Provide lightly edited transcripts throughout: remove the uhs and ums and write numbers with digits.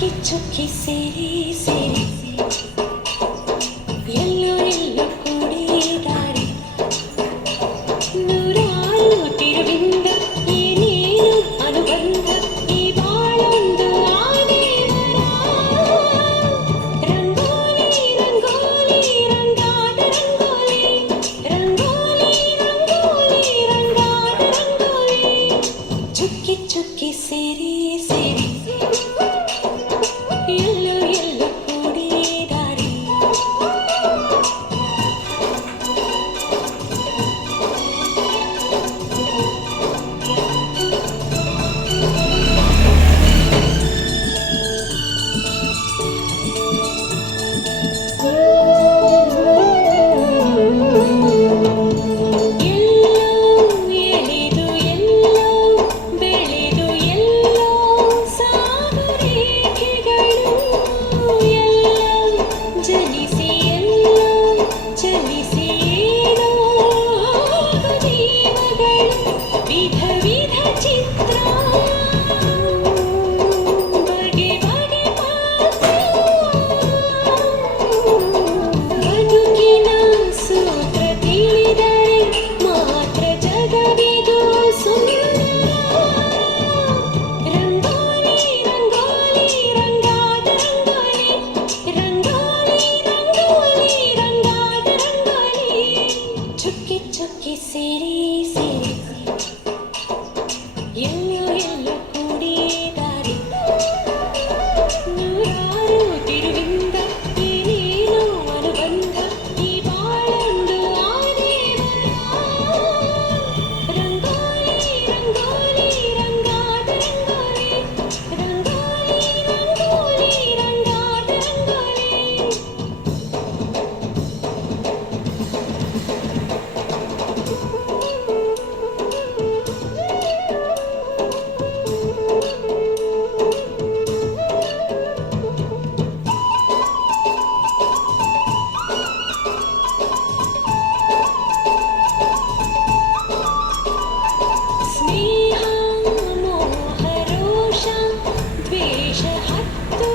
ಚುಕ್ಕಿ ಚುಕ್ಕಿ ಸೇರಿ ಸೇರಿ ಎಲ್ಲೋ ಎಲ್ಲೋ ಕೂಡಿ ದಾರಿ ನೂರಾರು ತಿರುವಿಂದ ಏನೇನು ಅನುಬಂಧ ಈ ಬಾಳೊಂದು ಆನೆವರ ರಂಗೋಲಿ ರಂಗೋಲಿ ರಂಗಾದ ರಂಗೋಲಿ ರಂಗೋಲಿ ರಂಗೋಲಿ ರಂಗಾದ ರಂಗೋಲಿ ಚುಕ್ಕಿ ಚುಕ್ಕಿ ಸೇರಿ ಸೇರಿ ಎಲ್ಲೋ ಎಲ್ಲೋ ಕೂಡಿ ದಾರಿ ಎಲ್ಲೋ ಎಳೆದು ಎಲ್ಲೋ ಬೆಳೆದು ಎಲ್ಲೋ ಸಾಗು ರೇಖೆಗಳು ಎಲ್ಲೋ ಜನಿಸಿ ಎಲ್ಲೋ ಚಲಿಸಿ ಏನೋ ಆಗು ಜೀವಗಳು ವಿಧ ವಿಧ ಚಿತ್ರ ಬಗೆ ಬಗೆ ಪಾತ್ರ ಬದುಕಿನ ಸೂತ್ರ ತಿಳಿದರೆ ಮಾತ್ರ ಜಗವಿದು ಸುಂದರ ರಂಗೋಲಿ ರಂಗೋಲಿ ರಂಗಾದ ರಂಗೋಲಿ ರಂಗೋಲಿ ರಂಗೋಲಿ ರಂಗಾದ ರಂಗೋಲಿ ಚುಕ್ಕಿ ಚುಕ್ಕಿ ಸೇರಿ ಸೇರಿ ಎಲ್ಲೋ ಎಲ್ಲೋ ಕೂಡಿ ದಾರಿ ನೂರಾರು ತಿರುವಿಂದ ಏನೇನೋ ಅನುಬಂಧ ಈ ಬಾಳೊಂದು ಆನೆವರ ರಂಗೋಲಿ ರಂಗೋಲಿ ರಂಗಾದ ರಂಗೋಲಿ ರಂಗೋಲಿ ರಂಗೋಲಿ ರಂಗಾದ ರಂಗೋಲಿ ಸ್ನೇಹ ಮೋಹ ರೋಷ ದ್ವೇಷ ಹತ್ತು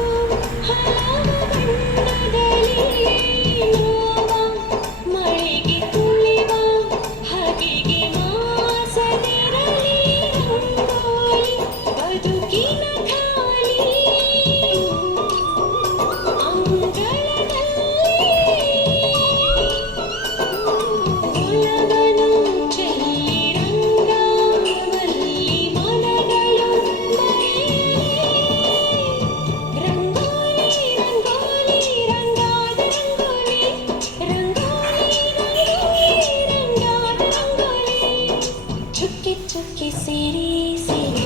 ಹಲವು ಬಣ್ಣದಲ್ಲಿ ನೋವ ಮಳೆಗೆ ತುಳಿವ ಹಗೆಗೆ ಮಾಸದಿರಲಿ ರಂಗೋಲಿ ಬದುಕಿನ ಖಾಲಿ ಒಲವನು ಚೆಲ್ಲಿ ರಂಗವಲ್ಲಿ ಮನಗಳು ಬಯಲಿ ರಂಗೋಲಿ ರಂಗೋಲಿ ರಂಗಾದ ರಂಗೋಲಿ ರಂಗೋಲಿ ರಂಗೋಲಿ ರಂಗಾದ ರಂಗೋಲಿ ಚುಕ್ಕಿ ಚುಕ್ಕಿ ಸೇರಿ ಸೇರಿ